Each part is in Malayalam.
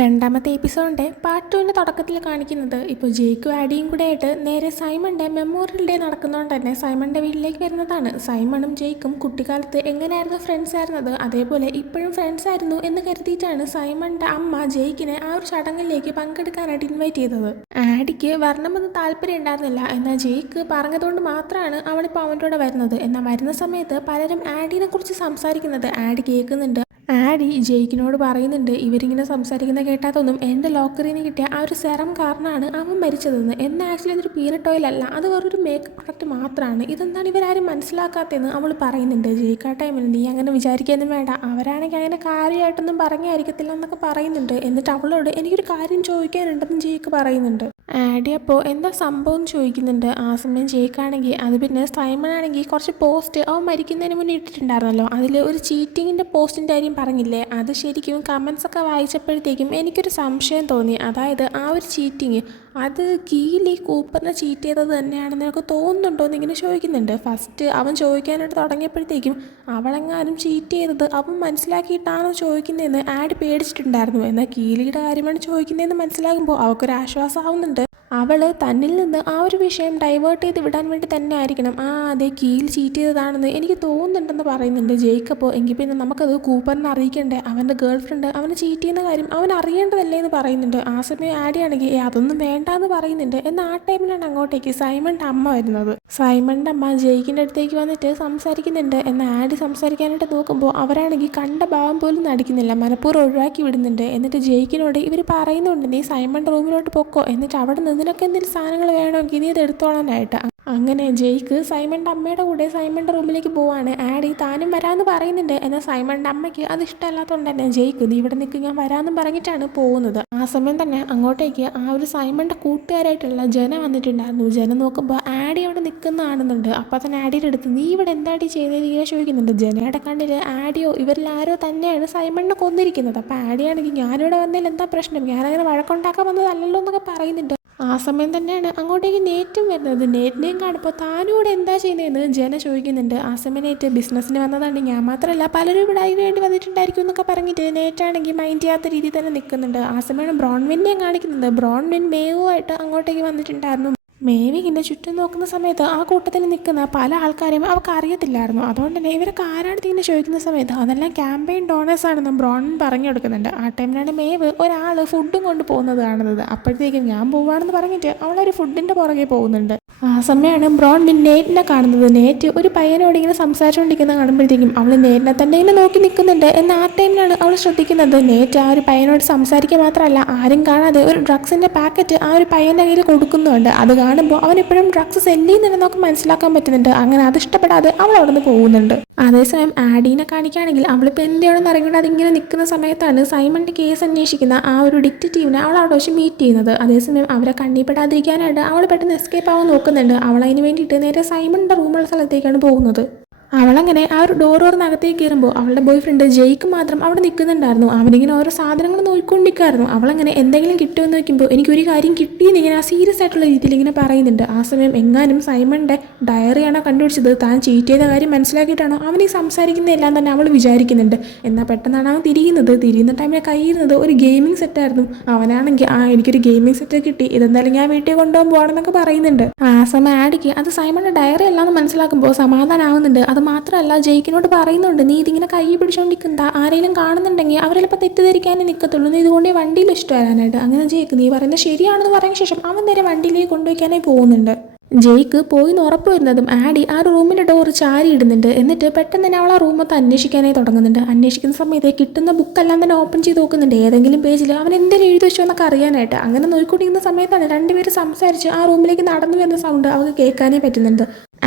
രണ്ടാമത്തെ എപ്പിസോഡിൻ്റെ പാർട്ട് 2ൻ്റെ തുടക്കത്തിൽ കാണിക്കുന്നത് ഇപ്പോൾ ജെയ്ക്കും ആഡിയും കൂടെ ആയിട്ട് നേരെ സൈമണിൻ്റെ മെമ്മോറിയൽ ഡേ നടക്കുന്നതുകൊണ്ട് തന്നെ സൈമണിൻ്റെ വീട്ടിലേക്ക് വരുന്നതാണ്. സൈമണും ജെയ്ക്കും കുട്ടിക്കാലത്ത് എങ്ങനെയായിരുന്നു ഫ്രണ്ട്സ് ആയിരുന്നത് അതേപോലെ ഇപ്പോഴും ഫ്രണ്ട്സ് ആയിരുന്നു എന്ന് കരുതിയിട്ടാണ് സൈമണിൻ്റെ അമ്മ ജെയ്ക്കിനെ ആ ഒരു ചടങ്ങിലേക്ക് പങ്കെടുക്കാനായിട്ട് ഇൻവൈറ്റ് ചെയ്തത്. ആഡിക്ക് വരണമെന്ന് താല്പര്യം ഉണ്ടായിരുന്നില്ല, എന്നാൽ ജെയ്ക്ക് പറഞ്ഞതുകൊണ്ട് മാത്രമാണ് അവളിപ്പോൾ അവൻ്റെ കൂടെ വരുന്നത്. എന്നാൽ വരുന്ന സമയത്ത് പലരും ആഡിനെ കുറിച്ച് സംസാരിക്കുന്നത് ആഡി കേൾക്കുന്നുണ്ട്. ആഡി ജെയ്ക്കിനോട് പറയുന്നുണ്ട്, ഇവരിങ്ങനെ സംസാരിക്കുന്ന കേട്ടാത്തൊന്നും എൻ്റെ ലോക്കറിൽ നിന്ന് കിട്ടിയ ആ ഒരു സെറം കാരണമാണ് അവൻ മരിച്ചതെന്ന്. എന്നാൽ ആക്ച്വലി അതൊരു പീനട്ട് ഓയിൽ അല്ല, അത് വേറൊരു മേക്കപ്പ് പ്രൊഡക്റ്റ് മാത്രമാണ്. ഇതെന്താണ് ഇവരാരും മനസ്സിലാക്കാത്തതെന്ന് അവൾ പറയുന്നുണ്ട്. ജെയ്ക്ക് ആ ടൈമിൽ നീ അങ്ങനെ വിചാരിക്കാനും വേണ്ട, അവരാണെങ്കിൽ അങ്ങനെ കാര്യമായിട്ടൊന്നും പറഞ്ഞായിരിക്കത്തില്ല എന്നൊക്കെ പറയുന്നുണ്ട്. എന്നിട്ട് അവളോട് എനിക്കൊരു കാര്യം ചോദിക്കാനുണ്ടെന്ന് ജെയ്ക്ക് പറയുന്നുണ്ട്. ആഡി അപ്പോൾ എന്താ സംഭവം എന്ന് ചോദിക്കുന്നുണ്ട്. ആ സമയം ജെയ്ക്കാണെങ്കിൽ അത് പിന്നെ സൈമണാണെങ്കിൽ കുറച്ച് പോസ്റ്റ് അവൻ മരിക്കുന്നതിന് മുന്നേ ഇട്ടിട്ടുണ്ടായിരുന്നല്ലോ, അതിൽ ഒരു ചീറ്റിങ്ങിൻ്റെ പോസ്റ്റിൻ്റെ കാര്യം പറഞ്ഞില്ലേ, അത് ശരിക്കും കമൻസ് ഒക്കെ വായിച്ചപ്പോഴത്തേക്കും എനിക്കൊരു സംശയം തോന്നി. അതായത് ആ ഒരു ചീറ്റിങ് അത് കീലി കൂപ്പറിനെ ചീറ്റ് ചെയ്തത് തന്നെയാണെന്ന് എനിക്ക് തോന്നുന്നുണ്ടോ എന്നിങ്ങനെ ചോദിക്കുന്നുണ്ട്. ഫസ്റ്റ് അവൻ ചോദിക്കാനായിട്ട് തുടങ്ങിയപ്പോഴത്തേക്കും അവളെങ്ങാനും ചീറ്റ് ചെയ്തത് അവൻ മനസ്സിലാക്കിയിട്ടാണോ ചോദിക്കുന്നതെന്ന് ആഡ് പേടിച്ചിട്ടുണ്ടായിരുന്നു. എന്നാൽ കീലിയുടെ കാര്യമാണ് ചോദിക്കുന്നതെന്ന് മനസ്സിലാകുമ്പോൾ അവൾക്കൊരു ആശ്വാസമാവുന്നുണ്ട്. അവൾ തന്നിൽ നിന്ന് ആ ഒരു വിഷയം ഡൈവേർട്ട് ചെയ്ത് വിടാൻ വേണ്ടി തന്നെ ആയിരിക്കണം അതെ കീൽ ചീറ്റ് ചെയ്തതാണെന്ന് എനിക്ക് തോന്നുന്നുണ്ടെന്ന് പറയുന്നുണ്ട്. ജെയ്ക്കപ്പോൾ എങ്കിൽ പിന്നെ നമുക്കത് കൂപ്പറിനെ അറിയിക്കണ്ടേ, അവൻ്റെ ഗേൾ ഫ്രണ്ട് അവനെ ചീറ്റ് ചെയ്യുന്ന കാര്യം അവൻ അറിയേണ്ടതല്ലേ എന്ന് പറയുന്നുണ്ട്. ആ സമയം ആഡി ആണെങ്കിൽ അതൊന്നും വേണ്ടാന്ന് പറയുന്നുണ്ട്. എന്നാൽ ആ ടൈമിലാണ് അങ്ങോട്ടേക്ക് സൈമണിൻ്റെ അമ്മ വരുന്നത്. സൈമണിൻ്റെ അമ്മ ജെയ്ക്കിൻ്റെ അടുത്തേക്ക് വന്നിട്ട് സംസാരിക്കുന്നുണ്ട്. എന്നാൽ ആഡി സംസാരിക്കാനായിട്ട് നോക്കുമ്പോൾ അവരാണെങ്കിൽ കണ്ട ഭാവം പോലും നടിക്കുന്നില്ല, മനഃപൂർവ്വം ഒഴിവാക്കി വിടുന്നുണ്ട്. എന്നിട്ട് ജെയ്ക്കിനോട് ഇവർ പറയുന്നുണ്ട് നീ സൈമണിൻ്റെ റൂമിലോട്ട് പൊക്കോ, എന്നിട്ട് അവിടെ നിനക്ക് എന്തെങ്കിലും സാധനങ്ങൾ വേണമെങ്കിൽ നീ ഇത് എടുത്തോളാനായിട്ട്. അങ്ങനെ ജെയ്ക്ക് സൈമണിൻ്റെ അമ്മയുടെ കൂടെ സൈമണിൻ്റെ റൂമിലേക്ക് പോവാണ്. ആഡി താനും വരാമെന്ന് പറയുന്നുണ്ട്. എന്നാൽ സൈമണിൻ്റെ അമ്മയ്ക്ക് അത് ഇഷ്ടമല്ലാത്തതുകൊണ്ട് തന്നെ ജെയ്ക്ക് നീ ഇവിടെ നിൽക്കുക ഞാൻ വരാമെന്നും പറഞ്ഞിട്ടാണ് പോകുന്നത്. ആ സമയം തന്നെ അങ്ങോട്ടേക്ക് ആ ഒരു സൈമണിൻ്റെ കൂട്ടുകാരായിട്ടുള്ള ജന വന്നിട്ടുണ്ടായിരുന്നു. ജന നോക്കുമ്പോൾ ആഡി അവിടെ നിൽക്കുന്ന കാണുന്നുണ്ട്. അപ്പോൾ തന്നെ ആഡിയുടെ അടുത്ത് നീ ഇവിടെ എന്താടി ചെയ്തതിങ്ങനെ ചോദിക്കുന്നുണ്ട്. ജനയുടെ കണ്ണിൽ ആഡിയോ ഇവരിൽ ആരോ തന്നെയാണ് സൈമണിനെ കൊന്നിരിക്കുന്നത്. അപ്പോൾ ആഡിയാണെങ്കിൽ ഞാനിവിടെ വന്നതിൽ എന്താ പ്രശ്നം, ഞാനങ്ങനെ വഴക്കുണ്ടാക്കാൻ വന്നതല്ലല്ലോ എന്നൊക്കെ പറയുന്നുണ്ട്. ആ സമയം തന്നെയാണ് അങ്ങോട്ടേക്ക് നേറ്റും വരുന്നത്. നേറ്റിനെയും കാണുമ്പോൾ താനൂടെ എന്താ ചെയ്യുന്നതെന്ന് ജന ചോദിക്കുന്നുണ്ട്. ആ സമയം നേറ്റ് ബിസിനസ്സിന് വന്നതാണ്, ഞാൻ മാത്രമല്ല പലരും ഇവിടെ അതിന് വേണ്ടി വന്നിട്ടുണ്ടായിരിക്കും എന്നൊക്കെ പറഞ്ഞിട്ട് നേറ്റാണെങ്കിൽ മൈൻഡ് ചെയ്യാത്ത രീതിയിൽ തന്നെ നിൽക്കുന്നുണ്ട്. ആ സമയമാണ് ബ്രോൺവിനെയും കാണിക്കുന്നത്. ബ്രോൺവിൻ മേവുമായിട്ട് അങ്ങോട്ടേക്ക് വന്നിട്ടുണ്ടായിരുന്നു. മേവി ഇങ്ങനെ ചുറ്റും നോക്കുന്ന സമയത്ത് ആ കൂട്ടത്തിൽ നിൽക്കുന്ന പല ആൾക്കാരെയും അവർക്ക് അറിയത്തില്ലായിരുന്നു. അതുകൊണ്ട് തന്നെ ഇവരൊക്കെ ആരാണ് ഇങ്ങനെ ചോദിക്കുന്ന സമയത്ത് അതെല്ലാം ക്യാമ്പയിൻ ഡോണേഴ്സ് ആണെന്ന് ബ്രോൺ പറഞ്ഞു കൊടുക്കുന്നുണ്ട്. ആ ടൈമിലാണ് മേവ് ഒരാൾ ഫുഡും കൊണ്ട് പോകുന്നത് കാണുന്നത്. അപ്പോഴത്തേക്കും ഞാൻ പോവുകയാണെന്ന് പറഞ്ഞിട്ട് അവളൊരു ഫുഡിൻ്റെ പുറകെ പോകുന്നുണ്ട്. ആ സമയമാണ് ബ്രോൺവിൻ നേറ്റിനെ കാണുന്നത്. നേറ്റ് ഒരു പയ്യനോട് ഇങ്ങനെ സംസാരിച്ചുകൊണ്ടിരിക്കുന്ന കാണുമ്പോഴത്തേക്കും അവൾ നേറ്റിനെ തന്നെ ഇങ്ങനെ നോക്കി നിൽക്കുന്നുണ്ട്. എന്നാൽ ആ ടൈമിലാണ് അവൾ ശ്രദ്ധിക്കുന്നത് നേറ്റ് ആ ഒരു പയ്യനോട് സംസാരിക്കുക മാത്രമല്ല ആരും കാണാതെ ഒരു ഡ്രഗ്സിൻ്റെ പാക്കറ്റ് ആ ഒരു പയ്യൻ്റെ കയ്യിൽ കൊടുക്കുന്നുണ്ട്. അത് കാണുമ്പോൾ അവൻ എപ്പോഴും ഡ്രഗ്സ് സെല്ല് ചെയ്യുന്നുണ്ടെന്ന് നമുക്ക് മനസ്സിലാക്കാൻ പറ്റുന്നുണ്ട്. അങ്ങനെ അത് ഇഷ്ടപ്പെടാതെ അവൾ അവിടെ നിന്ന് പോകുന്നുണ്ട്. അതേസമയം ആഡീനെ കാണിക്കുകയാണെങ്കിൽ അവളിപ്പോൾ എന്തെയാണെന്ന് അറിയുന്നത് അതിങ്ങനെ നിൽക്കുന്ന സമയത്താണ് സൈമണിൻ്റെ കേസ് അന്വേഷിക്കുന്ന ആ ഒരു ഡിറ്റക്റ്റീവിനെ അവൾ അവിടെ വെച്ച് മീറ്റ് ചെയ്യുന്നത്. അതേസമയം അവരെ കണ്ണിപ്പെടാതിരിക്കാനായിട്ട് അവൾ പെട്ടെന്ന് എസ്കേപ്പ് ആവാൻ നോക്കുന്നുണ്ട്. അവൾ അതിന് വേണ്ടിയിട്ട് നേരെ സൈമണിൻ്റെ റൂമുള്ള സ്ഥലത്തേക്കാണ് പോകുന്നത്. അവളങ്ങനെ ആ ഒരു ഡോറിനകത്തേക്ക് കയറുമ്പോൾ അവളുടെ ബോയ് ഫ്രണ്ട് ജെയ്ക്ക് മാത്രം അവിടെ നിൽക്കുന്നുണ്ടായിരുന്നു. അവനിങ്ങനെ ഓരോ സാധനങ്ങൾ നോക്കിക്കൊണ്ടിരിക്കുമായിരുന്നു. അവളങ്ങനെ എന്തെങ്കിലും കിട്ടുമെന്ന് നോക്കുമ്പോൾ എനിക്കൊരു കാര്യം കിട്ടിയെന്ന് ഇങ്ങനെ ആ സീരിയസ് ആയിട്ടുള്ള രീതിയിൽ ഇങ്ങനെ പറയുന്നുണ്ട്. ആ സമയം എങ്ങാനും സൈമണിൻ്റെ ഡയറിയാണോ കണ്ടുപിടിച്ചത്, താൻ ചീറ്റ് ചെയ്ത കാര്യം മനസ്സിലാക്കിയിട്ടാണോ അവൻ ഈ സംസാരിക്കുന്നതെല്ലാം തന്നെ അവൾ വിചാരിക്കുന്നുണ്ട്. എന്നാൽ പെട്ടെന്നാണ് അവൻ തിരിയുന്ന ടൈമിൽ കയ്യിരുന്നത് ഒരു ഗെയിമിംഗ് സെറ്റായിരുന്നു. അവനാണെങ്കിൽ എനിക്കൊരു ഗെയിമിംഗ് സെറ്റ് കിട്ടി, ഇതെന്തായാലും ഞാൻ വീട്ടിൽ കൊണ്ടുപോകാൻ പോകണമെന്നൊക്കെ പറയുന്നുണ്ട്. ആ സമയം ആഡിക്ക് അത് സൈമണിൻ്റെ ഡയറി അല്ലാന്ന് മനസ്സിലാക്കുമ്പോൾ സമാധാനമാവുന്നുണ്ട്. അത് മാത്രമല്ല ജെയ്ക്കിനോട് പറയുന്നുണ്ട് നീ ഇതിങ്ങനെ കൈ പിടിച്ചുകൊണ്ടിരിക്കുന്ന ആരെങ്കിലും കാണുന്നുണ്ടെങ്കിൽ അവരെല്ലാം തെറ്റിദ്ധരിക്കാനേ നിൽക്കത്തുള്ളൂ, നീ ഇതുകൊണ്ട് വണ്ടിയിൽ ഇഷ്ടം വരാനായിട്ട്. അങ്ങനെ ജെയ്ക്ക് നീ പറയുന്നത് ശരിയാണെന്ന് പറയുന്ന ശേഷം അവൻ നേരെ വണ്ടിയിലേക്ക് കൊണ്ടുവയ്ക്കാനായി പോകുന്നുണ്ട്. ജെയ്ക്ക് പോയിന്ന് ഉറപ്പ് വരുന്നതും ആഡി ആ റൂമിൻ്റെ ഡോർ ചാരി ഇടുന്നുണ്ട്. എന്നിട്ട് പെട്ടെന്ന് തന്നെ അവൾ ആ റൂമൊത്ത് അന്വേഷിക്കാനായി തുടങ്ങുന്നുണ്ട്. അന്വേഷിക്കുന്ന സമയത്ത് കിട്ടുന്ന ബുക്കെല്ലാം തന്നെ ഓപ്പൺ ചെയ്ത് നോക്കുന്നുണ്ട്, ഏതെങ്കിലും പേജിൽ അവൻ എന്തെങ്കിലും എഴുതി വെച്ചോ എന്നൊക്കെ അറിയാനായിട്ട്. അങ്ങനെ നോക്കിക്കൊണ്ടിരിക്കുന്ന സമയത്താണ് രണ്ടുപേരും സംസാരിച്ച് ആ റൂമിലേക്ക് നടന്നു വരുന്ന സൗണ്ട് അവൾക്ക് കേൾക്കാനേ പറ്റുന്നുണ്ട്.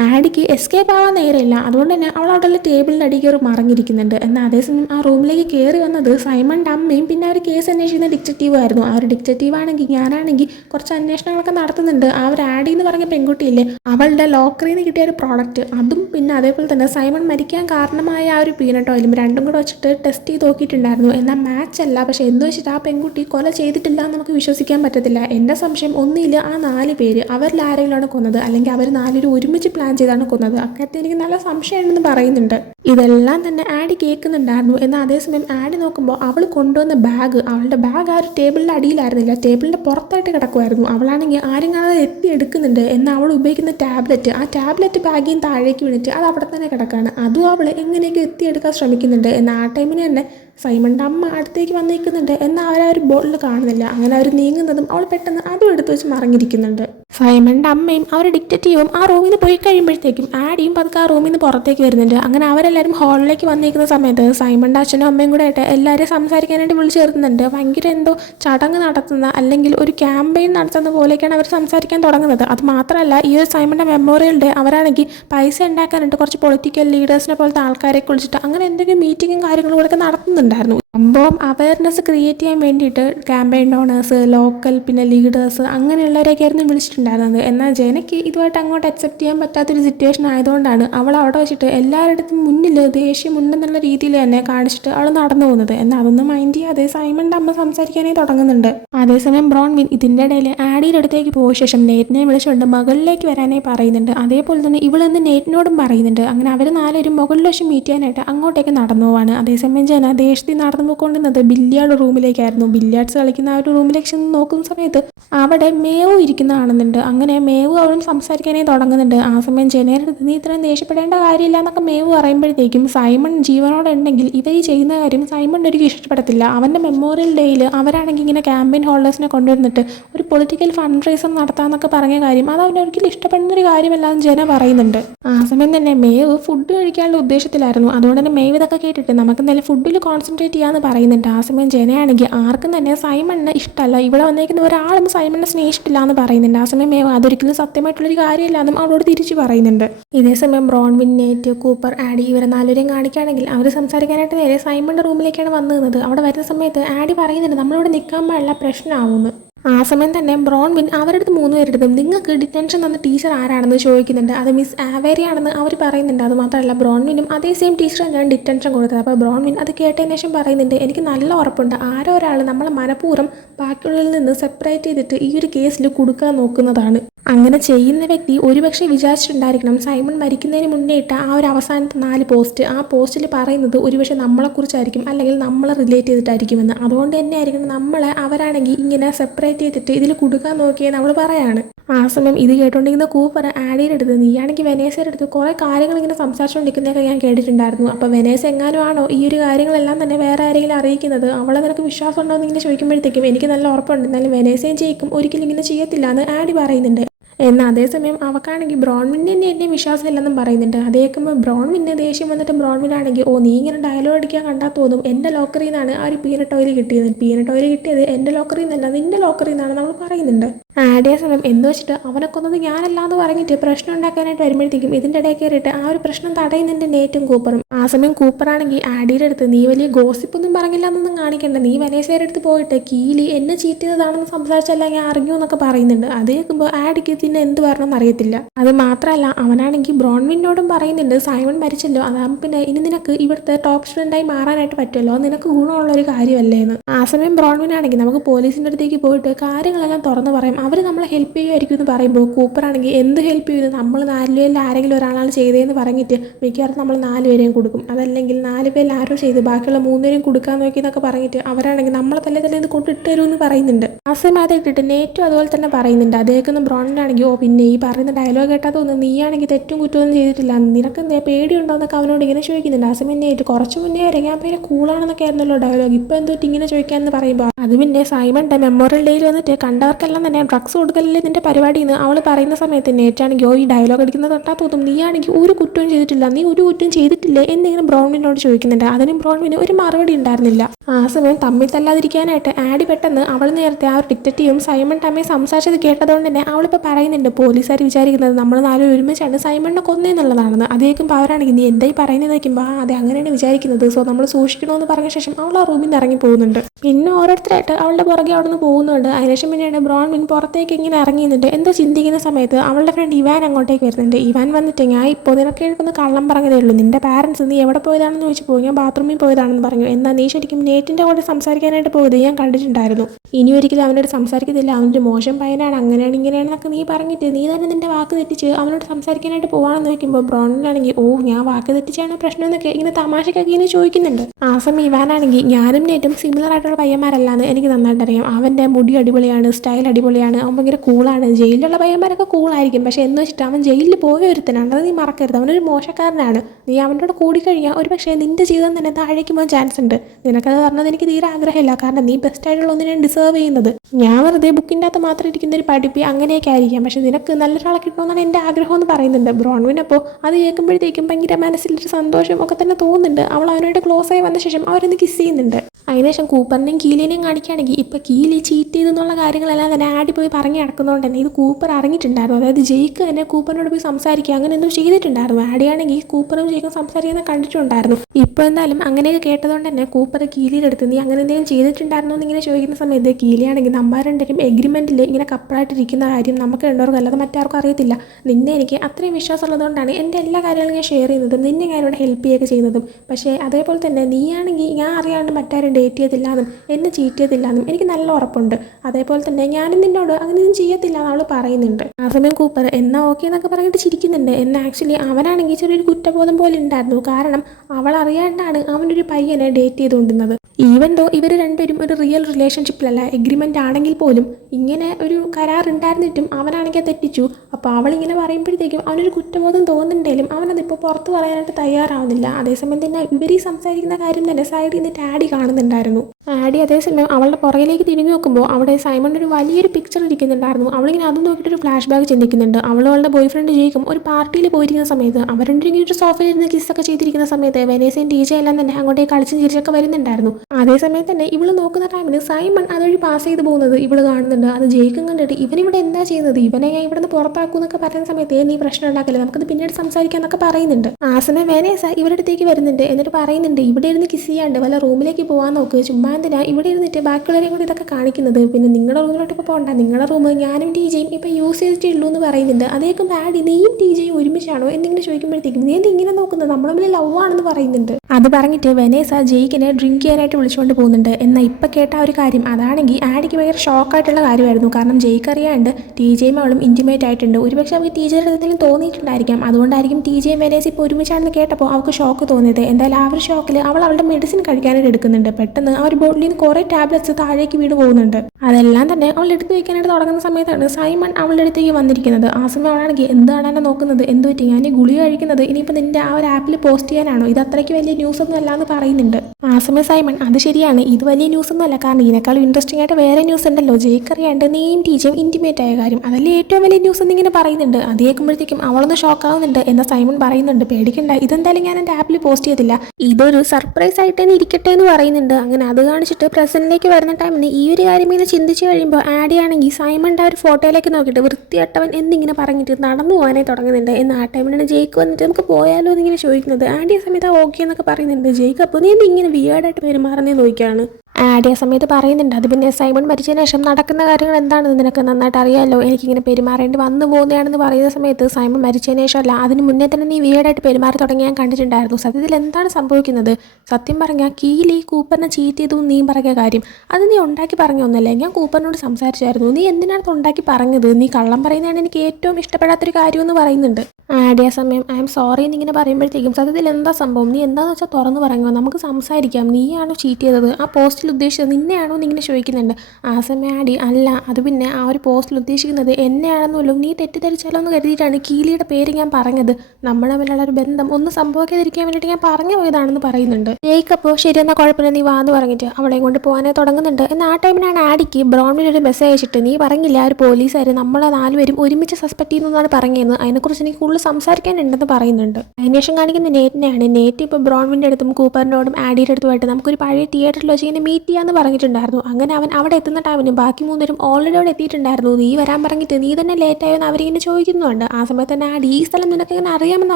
ആഡിക്ക് എസ്കേപ്പ് ആവാൻ നേരമില്ല, അതുകൊണ്ട് തന്നെ അവൾ അവിടെ ടേബിളിൻ്റെ അടിയിൽ കയറി മറങ്ങിയിരിക്കുന്നുണ്ട്. എന്നാൽ അതേസമയം ആ റൂമിലേക്ക് കയറി വന്നത് സൈമണിൻ്റെ അമ്മയും പിന്നെ ആ ഒരു കേസ് അന്വേഷിക്കുന്ന ഡിറ്റക്റ്റീവ് ആയിരുന്നു. ആ ഒരു ഡിറ്റക്റ്റീവ് ആണെങ്കിൽ ഞാനാണെങ്കിൽ കുറച്ച് അന്വേഷണങ്ങളൊക്കെ നടത്തുന്നുണ്ട്. ആ ഒരു ആഡി എന്ന് പറഞ്ഞ പെൺകുട്ടിയില്ലേ, അവളുടെ ലോക്കറിൽ നിന്ന് കിട്ടിയ ഒരു പ്രോഡക്റ്റ് അതും പിന്നെ അതേപോലെ തന്നെ സൈമൺ മരിക്കാൻ കാരണമായ ആ ഒരു പീനട്ട് ഓയിലും രണ്ടും കൂടെ വെച്ചിട്ട് ടെസ്റ്റ് ചെയ്ത് നോക്കിയിട്ടുണ്ടായിരുന്നു. എന്നാൽ മാച്ച് അല്ല. പക്ഷേ എന്ന് വെച്ചിട്ട് ആ പെൺകുട്ടി കൊല ചെയ്തിട്ടില്ല എന്ന് നമുക്ക് വിശ്വസിക്കാൻ പറ്റത്തില്ല. എൻ്റെ സംശയം ഒന്നില്ല ആ 4 പേര് അവരിൽ ആരെങ്കിലുമാണ് കൊന്നത്, അല്ലെങ്കിൽ അവർ 4 ഒരുമിച്ച് പ്ലാൻ ചെയ്താണ് കൊന്നത്. അക്കാര്യത്തിൽ എനിക്ക് നല്ല സംശയമുണ്ടെന്ന് പറയുന്നുണ്ട്. ഇതെല്ലാം തന്നെ ആഡി കേൾക്കുന്നുണ്ടായിരുന്നു. എന്നാൽ അതേസമയം ആഡി നോക്കുമ്പോൾ അവൾ കൊണ്ടുവന്ന ബാഗ്, അവളുടെ ബാഗ് ആ ഒരു ടേബിളിൻ്റെ അടിയിലായിരുന്നില്ല, ടേബിളിൻ്റെ പുറത്തായിട്ട് കിടക്കുമായിരുന്നു. അവളാണെങ്കിൽ ആരും കാണാതെ എത്തിയെടുക്കുന്നുണ്ട്. എന്നാൽ അവൾ ഉപയോഗിക്കുന്ന ടാബ്ലറ്റ്, ആ ടാബ്ലറ്റ് ബാഗിൽ താഴേക്ക് വീണിട്ട് അത് അവിടെ തന്നെ കിടക്കുകയാണ്. അതും അവൾ എങ്ങനെയൊക്കെ എത്തിയെടുക്കാൻ ശ്രമിക്കുന്നുണ്ട്. എന്നാൽ ആ ടൈമിന് തന്നെ സൈമണിൻ്റെ അമ്മ അടുത്തേക്ക് വന്നിരിക്കുന്നുണ്ട്. എന്നാൽ അവർ ആ ഒരു ബോട്ടിൽ കാണുന്നില്ല. അങ്ങനെ അവർ നീങ്ങുന്നതും അവൾ പെട്ടെന്ന് അതും എടുത്ത് വെച്ച് മറങ്ങിയിരിക്കുന്നുണ്ട്. സൈമണിൻ്റെ അമ്മയും അവർ ഡിറ്റക്റ്റീവും ആ റൂമിൽ നിന്ന് പോയി കഴിയുമ്പോഴത്തേക്കും ആഡിയും പതുക്കെ ആ റൂമിൽ നിന്ന് പുറത്തേക്ക് വരുന്നുണ്ട്. അങ്ങനെ അവരെല്ലാവരും ഹാളിലേക്ക് വന്നിരിക്കുന്ന സമയത്ത് സൈമണിൻ്റെ അച്ഛനും അമ്മയും കൂടെ ആയിട്ട് എല്ലാവരെയും സംസാരിക്കാനായിട്ട് വിളിച്ചു ചേർക്കുന്നുണ്ട്. ഭയങ്കര എന്തോ ചടങ്ങ് നടത്തുന്ന അല്ലെങ്കിൽ ഒരു ക്യാമ്പയിൻ നടത്തുന്ന പോലെയൊക്കെയാണ് അവർ സംസാരിക്കാൻ തുടങ്ങുന്നത്. അത് മാത്രമല്ല, ഈ ഒരു സൈമണിൻ്റെ മെമ്മോറിയൽ ഡേ അവരാണെങ്കിൽ പൈസ ഉണ്ടാക്കാനായിട്ട് കുറച്ച് പൊളിറ്റിക്കൽ ലീഡേഴ്സിനെ പോലത്തെ ആൾക്കാരെ വിളിച്ചിട്ട് അങ്ങനെ എന്തെങ്കിലും മീറ്റിങ്ങും കാര്യങ്ങളും കൂടെ നടത്തുന്നുണ്ടായിരുന്നു. സംഭവം അവയർനെസ് ക്രിയേറ്റ് ചെയ്യാൻ വേണ്ടിയിട്ട് ക്യാമ്പയിൻ ഡോണേഴ്സ്, ലോക്കൽ പിന്നെ ലീഡേഴ്സ് അങ്ങനെയുള്ളവരെയൊക്കെ ആയിരുന്നു വിളിച്ചിട്ടുണ്ടായിരുന്നത്. എന്നാൽ ജനയ്ക്ക് ഇതുമായിട്ട് അങ്ങോട്ട് അക്സെപ്റ്റ് ചെയ്യാൻ പറ്റാത്തൊരു സിറ്റുവേഷൻ ആയതുകൊണ്ടാണ് അവൾ അവിടെ വെച്ചിട്ട് എല്ലാവരുടെയും മുന്നിൽ ദേഷ്യം ഉണ്ടെന്നുള്ള രീതിയിൽ തന്നെ കാണിച്ചിട്ട് അവൾ നടന്നു പോകുന്നത്. എന്നാൽ അതൊന്നും മൈൻഡ് ചെയ്യാതെ സൈമണിൻ്റെ അമ്മ സംസാരിക്കാനേ തുടങ്ങുന്നുണ്ട്. അതേസമയം ബ്രോൺവിൻ ഇതിൻ്റെ ഇടയിൽ ആഡിയുടെ അടുത്തേക്ക് പോയ ശേഷം നേറ്റിനെ വിളിച്ചുകൊണ്ട് മുകളിലേക്ക് വരാനായി പറയുന്നുണ്ട്. അതേപോലെ തന്നെ ഇവളെന്ന് നേറ്റിനോടും പറയുന്നുണ്ട്. അങ്ങനെ അവർ നാലുപേരും മുകളിൽ വെച്ച് മീറ്റ് ചെയ്യാനായിട്ട് അങ്ങോട്ടേക്ക് നടന്നു പോവാണ്. അതേസമയം ജന ദേഷ്യത്തിൽ നടന്നു പോയിക്കൊണ്ടിരുന്നത് ബില്യാർഡ് റൂമിലേക്കായിരുന്നു. ബില്യാർഡ്സ് കളിക്കുന്ന ആ ഒരു റൂമിലേക്ക് ചെന്ന് നോക്കുന്ന സമയത്ത് അവിടെ മേവു ഇരിക്കുന്ന കാണുന്നുണ്ട്. അങ്ങനെ മേവു അവളും സംസാരിക്കാനേ തുടങ്ങുന്നുണ്ട്. ആ സമയം ജനയുടെ അടുത്ത് നീ ഇത്രയും ദേഷ്യപ്പെടേണ്ട കാര്യമില്ല എന്നൊക്കെ മേവു പറയുമ്പോഴത്തേക്കും സൈമൺ ജീവനോടെ ഉണ്ടെങ്കിൽ ഇവർ ഈ ചെയ്യുന്ന കാര്യം സൈമൺ ഒരിക്കലും ഇഷ്ടപ്പെടത്തില്ല. അവൻ്റെ മെമ്മോറിയൽ ഡേയിൽ അവരാണെങ്കിൽ ഇങ്ങനെ ക്യാമ്പയിൻ ഹോൾഡേഴ്സിനെ കൊണ്ടുവന്നിട്ട് ഒരു പൊളിറ്റിക്കൽ ഫണ്ട് റൈസർ നടത്താമെന്നൊക്കെ പറഞ്ഞ കാര്യം അത് അവന് ഒരിക്കലും ഇഷ്ടപ്പെടുന്നൊരു കാര്യമല്ലാന്ന് ജന പറയുന്നുണ്ട്. ആ സമയം തന്നെ മേവ് ഫുഡ് കഴിക്കാനുള്ള ഉദ്ദേശത്തിലായിരുന്നു. അതുകൊണ്ട് തന്നെ മേവ് ഇതൊക്കെ കേട്ടിട്ട് നമുക്ക് എന്തായാലും ഫുഡിൽ കോൺസെൻട്രേറ്റ് ചെയ്യാന്ന് പറയുന്നുണ്ട്. ആ സമയം ജനയാണെങ്കിൽ ആർക്കും തന്നെ സൈമണിനെ ഇഷ്ടമല്ല, ഇവിടെ വന്നേക്കുന്ന ഒരാളും സൈമണിനെ സ്നേഹിച്ചിട്ടില്ല എന്ന് പറയുന്നുണ്ട്. ആ സമയം മേവ് അതൊരിക്കലും സത്യമായിട്ടുള്ളൊരു കാര്യമില്ല എന്നും അവളോട് തിരിച്ചു പറയുന്നുണ്ട്. ഇതേ സമയം ബ്രോൺവിൻ, നേറ്റ്, കൂപ്പർ, ആഡി ഇവരെ നാലുപേരെയും കാണിക്കുകയാണെങ്കിൽ അവർ സംസാരിക്കാനായിട്ട് നേരെ സൈമണിൻ്റെ റൂമിലേക്കാണ് വന്നു നിന്നത്. അവിടെ വരുന്ന സമയത്ത് ആഡി പറയുന്നുണ്ട് നമ്മളിവിടെ നിൽക്കാൻ പാടില്ല, പ്രശ്നമാവുമെന്ന്. ആ സമയം തന്നെ ബ്രോൺവിൻ അവരുടെ അടുത്ത് മൂന്നുപേരെടുത്തും നിങ്ങൾക്ക് ഡിറ്റൻഷൻ തന്ന ടീച്ചർ ആരാണെന്ന് ചോദിക്കുന്നുണ്ട്. അത് മിസ് ആവേരിയാണെന്ന് അവർ പറയുന്നുണ്ട്. അത് മാത്രമല്ല ബ്രോൺവിനും അതേ സെയിം ടീച്ചർ തന്നെയാണ് ഡിറ്റൻഷൻ കൊടുത്തത്. അപ്പോൾ ബ്രോൺവിൻ അത് കേട്ടതിന് ശേഷം പറയുന്നുണ്ട് എനിക്ക് നല്ല ഉറപ്പുണ്ട് ആരോ ഒരാൾ നമ്മളെ മനഃപൂർവ്വം ബാക്കിയുള്ളതിൽ നിന്ന് സെപ്പറേറ്റ് ചെയ്തിട്ട് ഈ ഒരു കേസിൽ കൊടുക്കാൻ നോക്കുന്നതാണ്. അങ്ങനെ ചെയ്യുന്ന വ്യക്തി ഒരുപക്ഷെ വിചാരിച്ചിട്ടുണ്ടായിരിക്കണം സൈമൺ മരിക്കുന്നതിന് മുന്നേ ഇട്ട ആ ഒരു അവസാനത്തെ 4 പോസ്റ്റ്, ആ പോസ്റ്റിൽ പറയുന്നത് ഒരുപക്ഷെ നമ്മളെക്കുറിച്ചായിരിക്കും അല്ലെങ്കിൽ നമ്മളെ റിലേറ്റ് ചെയ്തിട്ടായിരിക്കുമെന്ന്. അതുകൊണ്ട് തന്നെ ആയിരിക്കണം നമ്മളെ അവരാണെങ്കിൽ ഇങ്ങനെ സെപ്പറേറ്റ് ചെയ്തിട്ട് ഇതിൽ കൊടുക്കാൻ നോക്കിയെന്ന് അവൾ പറയാണ്. ആ സമയം ഇത് കേട്ടുകൊണ്ടിരിക്കുന്ന കൂപ്പർ ആഡിയുടെ അടുത്ത് നീയാണെങ്കിൽ വെനേസയുടെ അടുത്ത് കുറേ കാര്യങ്ങൾ ഇങ്ങനെ സംസാരിച്ചുകൊണ്ടിരിക്കുന്നതൊക്കെ ഞാൻ കേട്ടിട്ടുണ്ടായിരുന്നു. അപ്പോൾ വെനേസ എങ്ങാനും ആണോ ഈ ഒരു കാര്യങ്ങളെല്ലാം തന്നെ വേറെ ആരെങ്കിലും അറിയിക്കുന്നത്, അവളെ നിനക്ക് വിശ്വാസം ഉണ്ടോ എന്ന് ഇങ്ങനെ ചോദിക്കുമ്പോഴത്തേക്കും എനിക്ക് നല്ല ഉറപ്പുണ്ട് എന്നാലും വെനേസയും ജയിക്കും ഒരിക്കലും ഇങ്ങനെ ചെയ്യത്തില്ല എന്ന് ആഡി പറയുന്നുണ്ട്. എന്നാൽ അതേസമയം അവക്കാണെങ്കിൽ ബ്രോൺവിൻ്റെ എന്നെ വിശ്വാസമില്ലെന്നും പറയുന്നുണ്ട്. അത് കേൾക്കുമ്പോൾ ബ്രോൺവിൻ്റെ ദേഷ്യം വന്നിട്ട് ബ്രോൺവിനാണെങ്കിൽ നീ ഇങ്ങനെ ഡയലോഗ് അടിക്കാൻ കണ്ടാൽ തോന്നും എൻ്റെ ലോക്കറിൽ നിന്നാണ് ആ ഒരു പീനട്ട് ഓയിൽ കിട്ടിയത്, പീനട്ട് ഓയിൽ കിട്ടിയത് എൻ്റെ ലോക്കറിൽ നിന്നല്ല നിൻ്റെ ലോക്കറിൽ നിന്നാണ് നമ്മൾ പറയുന്നുണ്ട്. ആഡിയ സമയം എന്ന് വെച്ചിട്ട് അവനെ കൊന്നത് ഞാനല്ല എന്ന് പറഞ്ഞിട്ട് പ്രശ്നം ഉണ്ടാക്കാനായിട്ട് വരുമ്പോഴത്തേക്കും ഇതിൻ്റെ ഇടയിൽ കയറിയിട്ട് ആ ഒരു പ്രശ്നം തടയുന്നുണ്ട് നേറ്റും കൂപ്പറും. ആ സമയം കൂപ്പറാണെങ്കിൽ ആഡിയുടെ അടുത്ത് നീ വലിയ ഗോസിപ്പൊന്നും പറഞ്ഞില്ല എന്നൊന്നും കാണിക്കണ്ട, നീ വെനേസയുടെ അടുത്ത് പോയിട്ട് കീലി എന്നെ ചീറ്റ് ചെയ്തതാണെന്ന് സംസാരിച്ചല്ല ഞാൻ അറിഞ്ഞു എന്നൊക്കെ പറയുന്നുണ്ട്. അത് കേൾക്കുമ്പോൾ ആഡിക്ക് പിന്നെ എന്ത് പറഞ്ഞെന്ന് അറിയത്തില്ല. അത് മാത്രമല്ല അവനാണെങ്കിൽ ബ്രോൺവിനോടും പറയുന്നുണ്ട് സൈമൺ മരിച്ചല്ലോ, അതാകുമ്പോൾ പിന്നെ ഇനി നിനക്ക് ഇവിടുത്തെ ടോപ്പ് സ്റ്റുഡൻ്റായി മാറാനായിട്ട് പറ്റുമല്ലോ, നിനക്ക് ഗുണമുള്ള ഒരു കാര്യമല്ലേ എന്ന്. ആ സമയം ബ്രോൺവിനാണെങ്കിൽ നമുക്ക് പോലീസിൻ്റെ അടുത്തേക്ക് പോയിട്ട് കാര്യങ്ങളെല്ലാം തുറന്ന് പറയാം, അവർ നമ്മളെ ഹെൽപ്പ് ചെയ്യുമായിരിക്കും എന്ന് പറയുമ്പോൾ കൂപ്പറാണെങ്കിൽ എന്ത് ഹെൽപ്പ് ചെയ്യുന്നത്, നമ്മൾ 4 പേരിൽ ആരെങ്കിലും ഒരാളാണ് ചെയ്തതെന്ന് പറഞ്ഞിട്ട് മിക്കവാറും നമ്മൾ 4 പേരെയും കൊടുക്കും, അതല്ലെങ്കിൽ 4 പേരിൽ ആരോ ചെയ്ത് ബാക്കിയുള്ള 3 പേരും കൊടുക്കാൻ നോക്കി എന്നൊക്കെ പറഞ്ഞിട്ട് അവരാണെങ്കിൽ നമ്മളെ തന്നെ ഇത് കൊണ്ടിട്ട് തരുമെന്ന് പറയുന്നുണ്ട്. ആ സമയം അത് ഇട്ടിട്ട് നേറ്റും അതുപോലെ തന്നെ പറയുന്നുണ്ട്. അദ്ദേഹം ബ്രോണിനാണെങ്കിൽ പിന്നെ ഈ പറയുന്ന ഡയലോഗ് കേട്ടാൽ തോന്നുന്നു നീയാണെങ്കിൽ തെറ്റും കുറ്റമൊന്നും ചെയ്തിട്ടില്ല, നിനക്ക് എന്താ പേടിയുണ്ടോ എന്നൊക്കെ അവനോട് ഇങ്ങനെ ചോദിക്കുന്നുണ്ട്. ആ സമയം നേറ്റ് കുറച്ച് മുന്നേ വരെ ഞാൻ പേര് കൂളാണെന്നൊക്കെ ആയിരുന്നല്ലോ ഡയലോഗ്, ഇപ്പോൾ എന്തോട്ട് ഇങ്ങനെ ചോദിക്കാമെന്ന് പറയുമ്പോൾ അത് പിന്നെ സൈമണിൻ്റെ മെമ്മോറിയൽ ഡേയിൽ വന്നിട്ട് കണ്ടവർക്കെല്ലാം തന്നെ ഡ്രഗ്സ് കൊടുക്കലല്ലേ നിന്റെ പരിപാടി എന്ന് അവൾ പറയുന്ന സമയത്ത് നേറ്റാണെങ്കിൽ ഈ ഡയലോഗ് അടിക്കുന്നത് തൊട്ടാൽ തോന്നും നീയാണെങ്കിൽ ഒരു കുറ്റവും ചെയ്തിട്ടില്ല, നീ ഒരു കുറ്റവും ചെയ്തിട്ടില്ലേ എന്നിങ്ങനെ ബ്രോൺവിനോട് ചോദിക്കുന്നുണ്ട്. അതിനും ബ്രോൺവിന് ഒരു മറുപടി ഉണ്ടായിരുന്നില്ല. ആ സമയം തമ്മിൽ തല്ലാതിരിക്കാനായിട്ട് ആഡി പെട്ടെന്ന് അവൾ നേരത്തെ ആ ഒരു ഡിറ്റക്റ്റീവും സൈമൺ തമ്മിൽ സംസാരിച്ചത് കേട്ടതുകൊണ്ട് തന്നെ അവളിപ്പോൾ പറയുന്നുണ്ട് പോലീസുകാർ വിചാരിക്കുന്നത് നമ്മൾ 4 ഒരുമിച്ചാണ് സൈമണിനെ കൊന്നേന്നുള്ളതാണെന്ന്. അത് കേൾക്കുമ്പോൾ അവരാണെങ്കിൽ നീ എന്തായി പറയുന്നത് വയ്ക്കുമ്പോൾ അതെ അങ്ങനെയാണ് വിചാരിക്കുന്നത്, സോ നമ്മൾ സൂക്ഷിക്കണമെന്ന് പറഞ്ഞ ശേഷം അവൾ ആ റൂമിൽ നിന്ന് ഇറങ്ങി പോകുന്നുണ്ട്. പിന്നെ ഓരോരുത്തരായിട്ട് അവളുടെ പുറകെ അവിടെ നിന്ന് പോകുന്നുണ്ട്. അതിനുശേഷം പിന്നെയാണ് ബ്രോൺവിൻ പുറത്തേക്ക് ഇങ്ങനെ ഇറങ്ങിയിട്ടുണ്ട് എന്തോ ചിന്തിക്കുന്ന സമയത്ത് അവളുടെ ഫ്രണ്ട് ഇവാൻ അങ്ങോട്ടേക്ക് വരുന്നുണ്ട്. ഇവാൻ വന്നിട്ട് ഞാൻ ഇപ്പോൾ നിനക്ക് കേൾക്കുന്ന കള്ളം പറഞ്ഞതേ ഉള്ളൂ, നിന്റെ പാരൻസ് നീ എവിടെ പോയതാണെന്ന് ചോദിച്ചു പോകും, ഞാൻ ബാത്റൂമിൽ പോയതാണെന്ന് പറഞ്ഞു. എന്നാൽ നീ ശരിക്കും നേറ്റിൻ്റെ കൂടെ സംസാരിക്കാനായിട്ട് പോയത് ഞാൻ കണ്ടിട്ടുണ്ടായിരുന്നു. ഇനി ഒരിക്കലും അവനോട് സംസാരിക്കത്തില്ല, അവനൊരു മോശം പയ്യനാണ്, അങ്ങനെയാണ് ഇങ്ങനെയാണെന്നൊക്കെ നീ പറഞ്ഞിട്ട് നീ തന്നെ നിന്റെ വാക്ക് തെറ്റിച്ച് അവനോട് സംസാരിക്കാനായിട്ട് പോകാണെന്ന് ചോദിക്കുമ്പോൾ ബ്രോണിലാണെങ്കിൽ ഓ ഞാൻ വാക്ക് തെറ്റിച്ചാണ് പ്രശ്നം എന്നൊക്കെ ഇങ്ങനെ തമാശക്കൊക്കെ ഇങ്ങനെ ചോദിക്കുന്നുണ്ട്. ആ സമയം ഇവാനാണെങ്കിൽ ഞാനും നേറ്റും സിമിലർ ആയിട്ടുള്ള പയ്യന്മാരല്ലാന്ന് എനിക്ക് നന്നായിട്ട് അറിയാം, അവൻ്റെ മുടി അടിപൊളിയാണ്, സ്റ്റൈൽ അടിപൊളിയാണ്, അവൻ ഭയങ്കര കൂളാണ്. ജയിലിലുള്ള പയ്യന്മാരൊക്കെ കൂളായിരിക്കും, പക്ഷെ എന്ന് വെച്ചിട്ട് അവൻ ജയിലിൽ പോയ ഒരുത്തനാണ്, അത് നീ മറക്കരുത്. അവനൊരു മോശക്കാരനാണ്. നീ അവൻ്റെ കൂടിക്കഴിഞ്ഞാൽ ഒരു പക്ഷേ നിന്റെ ജീവിതം തന്നെ താഴേക്ക് പോകാൻ ചാൻസ് ഉണ്ട്. നിനക്കത് പറഞ്ഞത് എനിക്ക് തീരെ ആഗ്രഹമില്ല, കാരണം നീ ബെസ്റ്റ് ആയിട്ടുള്ള ഒന്നിനെയാണ് ഡിസേർവ് ചെയ്യുന്നത്. ഞാൻ വെറുതെ ബുക്കിൻ്റെ അകത്ത് മാത്രം ഇരിക്കുന്ന ഒരു പഠിപ്പി അങ്ങനെയൊക്കെ ആയിരിക്കാം, പക്ഷെ നിനക്ക് നല്ലൊരാളെ കിട്ടണമെന്നാണ് എൻ്റെ ആഗ്രഹം എന്ന് പറയുന്നുണ്ട് ബ്രോൺവിനപ്പോൾ. അത് കേൾക്കുമ്പോഴത്തേക്കും ഭയങ്കര മനസ്സിലൊരു സന്തോഷം ഒക്കെ തന്നെ തോന്നുന്നുണ്ട്. അവൾ അവനോട് ക്ലോസ് ആയി വന്ന ശേഷം അവരൊന്ന് കിസ് ചെയ്യുന്നുണ്ട്. അതിനുശേഷം കൂപ്പറിനെയും കീലിനെയും കാണിക്കുകയാണെങ്കിൽ ഇപ്പോൾ കീലി ചീറ്റ് ചെയ്തെന്നുള്ള കാര്യങ്ങളെല്ലാം തന്നെ ആടി പോയി പറഞ്ഞു നടക്കുന്നതുകൊണ്ട് തന്നെ ഇത് കൂപ്പർ അറിഞ്ഞിട്ടുണ്ടായിരുന്നു. അതായത് ജെയ്ക്ക് തന്നെ കൂപ്പറിനോട് പോയി സംസാരിക്കുക അങ്ങനെ എന്തോ ചെയ്തിട്ടുണ്ടായിരുന്നു. ആടിയാണെങ്കിൽ കൂപ്പറും ജെയ്ക്കും സംസാരിക്കുന്നത് കണ്ടിട്ടുണ്ടായിരുന്നു. ഇപ്പോൾ എന്തായാലും അങ്ങനെയൊക്കെ കേട്ടതുകൊണ്ട് തന്നെ കൂപ്പർ കീലിയുടെ അടുത്ത് നീ അങ്ങനെ എന്തെങ്കിലും ചെയ്തിട്ടുണ്ടായിരുന്നു എന്നിങ്ങനെ ചോദിക്കുന്ന സമയത്ത് കീലിയാണെങ്കിൽ നമ്മൾ രണ്ടുപേരും എഗ്രിമെൻറ്റിൽ ഇങ്ങനെ കപ്പറായിട്ടിരിക്കുന്ന കാര്യം നമുക്ക് രണ്ടുപേർക്കും അല്ലാതെ മറ്റാർക്കും അറിയത്തില്ല. നിന്നെ എനിക്ക് അത്രയും വിശ്വാസമുള്ളതുകൊണ്ടാണ് എൻ്റെ എല്ലാ കാര്യങ്ങളും ഞാൻ ഷെയർ ചെയ്യുന്നതും നിന്നെ ഞാൻ ഇവിടെ ഹെൽപ്പ് ചെയ്യുകയൊക്കെ ചെയ്യുന്നതും. പക്ഷേ അതേപോലെ തന്നെ നീയാണെങ്കിൽ ഞാൻ അറിയാണ്ട് മറ്റാരും ഡേറ്റ് ചെയ്തില്ലാന്നും എന്നെ ചീറ്റ് ചെയ്തില്ലാന്നും എനിക്ക് നല്ല ഉറപ്പുണ്ട്. അതേപോലെ തന്നെ ഞാനും നിന്നോട് അങ്ങനെയൊന്നും ചെയ്യത്തില്ല എന്ന് അവൾ പറയുന്നുണ്ട്. ആ സമയം കൂപ്പർ എന്നാ ഓക്കെ എന്നൊക്കെ പറഞ്ഞിട്ട് ചിരിക്കുന്നുണ്ട്. എന്നാൽ ആക്ച്വലി അവനാണെങ്കിൽ ചെറിയൊരു കുറ്റബോധം പോലെ ഉണ്ടായിരുന്നു. കാരണം അവൾ അറിയാണ്ടാണ് അവനൊരു പയ്യനെ ഡേറ്റ് ചെയ്തുകൊണ്ടിരുന്നത്. ഈവൻ ദോ ഇവർ രണ്ടുപേരും ഒരു റിയൽ റിലേഷൻഷിപ്പിലല്ല, എഗ്രിമെൻ്റ് ആണെങ്കിൽ പോലും ഇങ്ങനെ ഒരു കരാർ ഉണ്ടായിരുന്നിട്ടും അവനാണെങ്കിൽ തെറ്റിച്ചു. അപ്പോൾ അവളിങ്ങനെ പറയുമ്പോഴത്തേക്കും അവനൊരു കുറ്റബോധം തോന്നുന്നുണ്ടെങ്കിലും അവനതിപ്പോൾ പുറത്ത് പറയാനായിട്ട് തയ്യാറാവുന്നില്ല. അതേസമയം തന്നെ ഇവർ ഈ സംസാരിക്കുന്ന കാര്യം തന്നെ സൈഡിൽ നിന്നിട്ട് ആഡി കാണുന്നുണ്ടായിരുന്നു. ആഡി അതേസമയം അവളുടെ പുറകിലേക്ക് തിരിഞ്ഞു നോക്കുമ്പോൾ അവിടെ സൈമണിൻ്റെ ഒരു വലിയൊരു പിക്ചർ ഇരിക്കുന്നുണ്ടായിരുന്നു. അവളിങ്ങനെ അതും നോക്കിയിട്ട് ഒരു ഫ്ലാഷ് ബാക്ക് ചിന്തിക്കുന്നുണ്ട്. അവളുടെ ബോയ് ഫ്രണ്ട് ജയിക്കും ഒരു പാർട്ടിയിൽ പോയിരിക്കുന്ന സമയത്ത് അവർ രണ്ടുപേരും ഒരു സോഫയിൽ ഇരുന്ന് കിസ്സൊക്കെ ചെയ്തിരിക്കുന്ന സമയത്ത് വെനേസയും DJ എല്ലാം തന്നെ അങ്ങോട്ടേക്ക് കളിച്ചും ചിരിച്ചൊക്കെ വരുന്നുണ്ടായിരുന്നു. അതേസമയം തന്നെ ഇവള് നോക്കുന്ന ടൈമിന് സൈമൺ അതുവഴി പാസ് ചെയ്ത് പോകുന്നത് ഇവള് കാണുന്നുണ്ട്. അത് ജയിക്കും കണ്ടിട്ട് ഇവനിവിടെ എന്താ ചെയ്യുന്നത്, ഇവനെ ഞാൻ ഇവിടെ നിന്ന് പുറത്താക്കും എന്നൊക്കെ പറയുന്ന സമയത്ത് നീ പ്രശ്നം ഉണ്ടാക്കില്ല, നമുക്കത് പിന്നീട് സംസാരിക്കാം എന്നൊക്കെ പറയുന്നുണ്ട്. ആ സമയം വെനേസ ഇവരുടെ അടുത്തേക്ക് വരുന്നുണ്ട്. എന്നിട്ട് പറയുന്നുണ്ട് ഇവിടെ ഇരുന്ന് കിസ് ചെയ്യാണ്ട് വല്ല റൂമിലേക്ക് പോകാൻ നോക്ക്, ചുമ്മാ എന്തിനാ ഇവിടെ ഇരുന്നിട്ട് ബാക്കിയുള്ളവരെയും കൂടി ഇതൊക്കെ കാണിക്കുന്നത്, പിന്നെ നിങ്ങളുടെ റൂമിലോട്ട് ഇപ്പോൾ പോകണ്ട, നിങ്ങളുടെ റൂം ഞാനും DJയും ഇപ്പോൾ യൂസ് ചെയ്തിട്ടുള്ളൂ എന്ന് പറയുന്നുണ്ട്. അതേക്കും ബാഡി നീയും DJയും ഒരുമിച്ചാണോ എന്നിങ്ങനെ ചോദിക്കുമ്പോഴത്തേക്കും നീ എന്തിങ്ങനെ നോക്കുന്നത്, നമ്മൾ തമ്മിൽ ലവ് ആണെന്ന് പറയുന്നുണ്ട്. അത് പറഞ്ഞിട്ട് വെനേസ ജയിക്കിനെ ഡ്രിങ്ക് ചെയ്യാനായിട്ട് വിളിച്ചുകൊണ്ട് പോകുന്നുണ്ട്. എന്നാൽ ഇപ്പം കേട്ട ഒരു കാര്യം അതാണെങ്കിൽ ആഡിക്ക് ഭയങ്കര ഷോക്കായിട്ടുള്ള കാര്യമായിരുന്നു. കാരണം ജയിക്ക് അറിയാണ്ട് TJയും അവളും ഇൻറ്റിമേറ്റ് ആയിട്ടുണ്ട്. ഒരുപക്ഷെ അവൾക്ക് ടീച്ചറുടെ എന്തെങ്കിലും തോന്നിയിട്ടുണ്ടായിരിക്കാം, അതുകൊണ്ടായിരിക്കും TJയും വെനേസ ഇപ്പോൾ ഒരുമിച്ചാണെന്ന് കേട്ടപ്പോൾ അവൾക്ക് ഷോക്ക് തോന്നിയത്. എന്തായാലും ആ ഒരു ഷോക്കിൽ അവൾ അവളുടെ മെഡിസിൻ കഴിക്കാനായിട്ട് എടുക്കുന്നുണ്ട്. പെട്ടെന്ന് ആ ഒരു ബോട്ടിൽ നിന്ന് കുറേ ടാബ്ലറ്റ്സ് താഴേക്ക് വീണ് പോകുന്നുണ്ട്. അതെല്ലാം തന്നെ അവൾ എടുത്ത് വയ്ക്കാനായിട്ട് തുടങ്ങുന്ന സമയത്താണ് സൈമൺ അവളുടെ അടുത്തേക്ക് വന്നിരിക്കുന്നത്. ആ സമയം അവളാണെങ്കിൽ എന്താണ് നോക്കുന്നത്, എന്ത് പറ്റി, ഞാൻ ഈ ഗുളിക കഴിക്കുന്നത് ഇനിയിപ്പോൾ നിന്റെ ആ ഒരു ആപ്പിൽ പോസ്റ്റ് ചെയ്യാനാണോ, ഇത് അത്രയ്ക്ക് വലിയ ന്യൂസ് ഒന്നും അല്ല എന്ന് പറയുന്നുണ്ട്. ആ സമയം സൈമൺ അത് ശരിയാണ്, ഇത് വലിയ ന്യൂസ് ഒന്നും അല്ല, കാരണം ഇതിനേക്കാളും ഇൻട്രസ്റ്റിംഗ് ആയിട്ട് വേറെ ന്യൂസ് ഉണ്ടല്ലോ, ജയിക്ക് അറിയാണ്ട് നീയും ടീച്ചറും ഇൻറ്റിമേറ്റ് ആയ കാര്യം, അതല്ലേ ഏറ്റവും വലിയ ന്യൂസ് എന്നിങ്ങനെ പറയുന്നുണ്ട്. അത് കേൾക്കുമ്പോഴത്തേക്കും അവളൊന്ന് ഷോക്ക് ആവുന്നുണ്ട്. എന്നാൽ സൈമൺ പറയുന്നുണ്ട് പേടിക്കണ്ട, ഇതെന്തായാലും ഞാൻ എൻ്റെ ആപ്പിൽ പോസ്റ്റ് ചെയ്തില്ല, ഇതൊരു സർപ്രൈസ് ആയിട്ട് തന്നെ ഇരിക്കട്ടെ എന്ന് പറയുന്നുണ്ട്. അങ്ങനെ അത് കാണിച്ചിട്ട് പ്രസന്റിലേക്ക് വരുന്ന ടൈമിന് ഈ ഒരു കാര്യം ഇങ്ങനെ ചിന്തിച്ച് കഴിയുമ്പോൾ ആഡിയാണെങ്കിൽ സൈമണിൻ്റെ ആ ഒരു ഫോട്ടോയിലേക്ക് നോക്കിയിട്ട് വൃത്തിയട്ടവൻ എന്നിങ്ങനെ പറഞ്ഞിട്ട് നടന്നു പോകാനായി തുടങ്ങുന്നുണ്ട്. എന്നാൽ ആ ടൈമിലാണ് ജയിക്ക് വന്നിട്ട് നമുക്ക് പോയാലോ എന്നിങ്ങനെ ചോദിക്കുന്നത്. ആഡിയ സമയത്ത് ഓക്കെ എന്നൊക്കെ പറയുന്നുണ്ട്. ജയിക്ക് അപ്പോൾ നീ ഇങ്ങനെ വിയേർഡായിട്ട് പെരുമാറുന്നേ നോക്കിയാണ് ആഡിയ സമയത്ത് പറയുന്നുണ്ട്. അത് പിന്നെ സൈമൺ മരിച്ചതിന് ശേഷം നടക്കുന്ന കാര്യങ്ങൾ എന്താണെന്ന് നിനക്ക് നന്നായിട്ട് അറിയാമല്ലോ, എനിക്കിങ്ങനെ പെരുമാറേണ്ടി വന്നു പോകുന്നതാണെന്ന് പറയുന്ന സമയത്ത് സൈമൺ മരിച്ചതിന് ശേഷമല്ല, അതിന് മുന്നേ തന്നെ നീ വിയേർഡായിട്ട് പെരുമാറി തുടങ്ങി ഞാൻ കണ്ടിട്ടുണ്ടായിരുന്നു. സത്യത്തിൽ എന്താണ് സംഭവിക്കുന്നത്, സത്യം പറഞ്ഞാൽ കീലി കൂപ്പറിനെ ചീറ്റ് ചെയ്തു നീ പറയുക കാര്യം അത് നീ ഉണ്ടാക്കി പറഞ്ഞ ഒന്നല്ലേ, ഞാൻ കൂപ്പറിനോട് സംസാരിച്ചായിരുന്നു, നീ എന്തിനാണ് ഉണ്ടാക്കി പറഞ്ഞത്, നീ കള്ളം പറയുന്നതാണ് എനിക്ക് ഏറ്റവും ഇഷ്ടപ്പെടാത്തൊരു കാര്യമെന്ന് പറയുന്നുണ്ട്. ആഡിയ സമയം ഐ എം സോറി എന്നിങ്ങനെ പറയുമ്പോഴത്തേക്കും സത്യത്തിൽ എന്താ സംഭവം, നീ എന്താണെന്ന് വെച്ചാൽ തുറന്നു പറയുമോ, നമുക്ക് സംസാരിക്കാം, നീയാണോ ചീറ്റ് ചെയ്തത്, ആ പോസ്റ്റിൽ ഉദ്ദേശിച്ചത് നിന്നെയാണോ എന്നിങ്ങനെ ചോദിക്കുന്നുണ്ട്. ആ സമയം ആഡി അല്ല, അത് പിന്നെ ആ ഒരു പോസ്റ്റിൽ ഉദ്ദേശിക്കുന്നത് എന്നെയാണെന്നല്ലോ, നീ തെറ്റിദ്ധരിച്ചാലോ എന്ന് കരുതിയിട്ടാണ് കീലിയുടെ പേര് ഞാൻ പറഞ്ഞത്, നമ്മൾ തമ്മിലുള്ള ഒരു ബന്ധം ഒന്ന് സംഭവിക്കാതിരിക്കാൻ വേണ്ടിയിട്ട് ഞാൻ പറഞ്ഞു പോയതാണെന്ന് പറയുന്നുണ്ട്. ജയിക്കപ്പോൾ ശരി എന്നാൽ കുഴപ്പമില്ല നീ വാന്ന് പറഞ്ഞിട്ട് അവളെ കൊണ്ട് പോകാനായി തുടങ്ങുന്നുണ്ട്. എന്നാൽ ആ ടൈമിനാണ് ആഡിക്ക് ബ്രൗണിലൊരു മെസ്സേജ് അയച്ചിട്ട് നീ പറഞ്ഞില്ല ആ ഒരു പോലീസുകാർ നമ്മളെ 4 പേരും ഒരുമിച്ച് സസ്പെക്ട് ചെയ്യുന്നതാണ് പറഞ്ഞത്, അതിനെക്കുറിച്ച് എനിക്ക് കൂടുതൽ സംസാരിക്കാനുണ്ടെന്ന് പറയുന്നുണ്ട്. അതിനുശേഷം കാണിക്കുന്ന നേറ്റിനെയാണ്. നേറ്റ് ഇപ്പോൾ ബ്രോൺവിൻ്റെ അടുത്തും കൂപ്പറിനോടും ആഡിയുടെ അടുത്തുമായിട്ട് നമുക്കൊരു പഴയ തിയേറ്ററിൽ വെച്ച് ഇങ്ങനെ മീറ്റ് ചെയ്യാമെന്ന് പറഞ്ഞിട്ടുണ്ടായിരുന്നു. അങ്ങനെ അവൻ അവിടെ എത്തുന്ന ടൈമിന് ബാക്കി 3 പേരും ഓൾറെഡി അവിടെ എത്തിയിട്ടുണ്ടായിരുന്നു. നീ വരാൻ പറഞ്ഞിട്ട് നീ തന്നെ ലേറ്റായോ എന്ന് അവരിങ്ങനെ ചോദിക്കുന്നുണ്ട്. ആ സമയത്ത് തന്നെ ആഡി ഈ സ്ഥലം നിനക്ക് ഇങ്ങനെ അറിയാമെന്ന്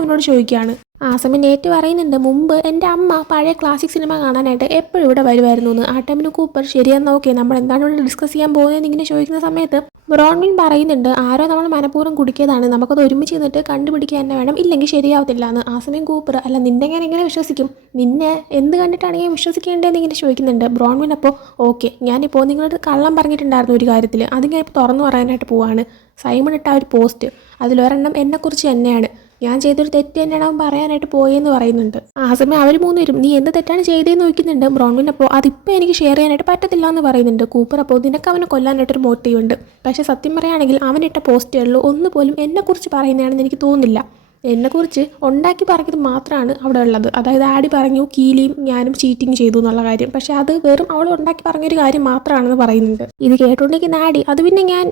അവനോട് ചോദിക്കുകയാണ്. ആസമൻ നേറ്റ് പറയുന്നുണ്ട്, മുമ്പ് എൻ്റെ അമ്മ പഴയ ക്ലാസിക് സിനിമ കാണാനായിട്ട് എപ്പോഴും ഇവിടെ വരുമായിരുന്നു എന്ന്. ആ ടൈമിന് കൂപ്പർ ശരിയെന്ന് ഓക്കെ നമ്മൾ എന്താണ് ഇവിടെ ഡിസ്കസ് ചെയ്യാൻ പോകുന്നതെന്ന് ഇങ്ങനെ ചോദിക്കുന്ന സമയത്ത് ബ്രോൺവിൻ പറയുന്നുണ്ട്, ആരോ നമ്മൾ മനഃപൂർവ്വം കുടിക്കിയതാണ്, നമുക്കത് ഒരുമിച്ച് നിന്നിട്ട് കണ്ടുപിടിക്കാൻ തന്നെ വേണം, ഇല്ലെങ്കിൽ ശരിയാവത്തില്ല എന്ന്. ആ സമയം കൂപ്പർ, അല്ല നിന്നെ ഞാൻ എങ്ങനെ വിശ്വസിക്കും, നിന്നെ എന്ത് കണ്ടിട്ടാണ് ഞാൻ വിശ്വസിക്കേണ്ടതെന്ന് ഇങ്ങനെ ചോദിക്കുന്നുണ്ട്. ബ്രോൺവിൻ അപ്പോൾ ഓക്കെ ഞാനിപ്പോൾ നിങ്ങളോട് കള്ളം പറഞ്ഞിട്ടുണ്ടായിരുന്നു ഒരു കാര്യത്തിൽ, അത് ഞാൻ ഇപ്പോൾ തുറന്നു പറയാനായിട്ട് പോവാണ്. സൈമൺ ഇട്ട ഒരു പോസ്റ്റ് അതിലൊരെണ്ണം എന്നെക്കുറിച്ച് തന്നെയാണ്, ഞാൻ ചെയ്തൊരു തെറ്റ് തന്നെയാണ് അവൻ പറയാനായിട്ട് പോയെന്ന് പറയുന്നുണ്ട്. ആ സമയം അവർ മൂന്നുപേരും നീ എന്ത് തെറ്റാണ് ചെയ്തതെന്ന് ചോദിക്കുന്നുണ്ട്. ബ്രോൺവിൻ അപ്പോൾ അതിപ്പോൾ എനിക്ക് ഷെയർ ചെയ്യാനായിട്ട് പറ്റത്തില്ല എന്ന് പറയുന്നുണ്ട്. കൂപ്പർ അപ്പോൾ നിനക്ക് അവനെ കൊല്ലാനായിട്ടൊരു മോട്ടീവ് ഉണ്ട്, പക്ഷേ സത്യം പറയുകയാണെങ്കിൽ അവനിട്ട പോസ്റ്റുകളിൽ ഒന്നുപോലും എന്നെക്കുറിച്ച് പറയുന്നതാണെന്ന് എനിക്ക് തോന്നുന്നില്ല, എന്നെക്കുറിച്ച് ഉണ്ടാക്കി പറഞ്ഞത് മാത്രമാണ് അവിടെ ഉള്ളത്. അതായത് ആടി പറഞ്ഞു കീലിയും ഞാനും ചീറ്റിങ് ചെയ്തു എന്നുള്ള കാര്യം, പക്ഷേ അത് വെറും അവൾ ഉണ്ടാക്കി പറഞ്ഞൊരു കാര്യം മാത്രമാണെന്ന് പറയുന്നുണ്ട്. ഇത് കേട്ടുകൊണ്ടിരിക്കുന്ന ആടി അത് പിന്നെ ഞാൻ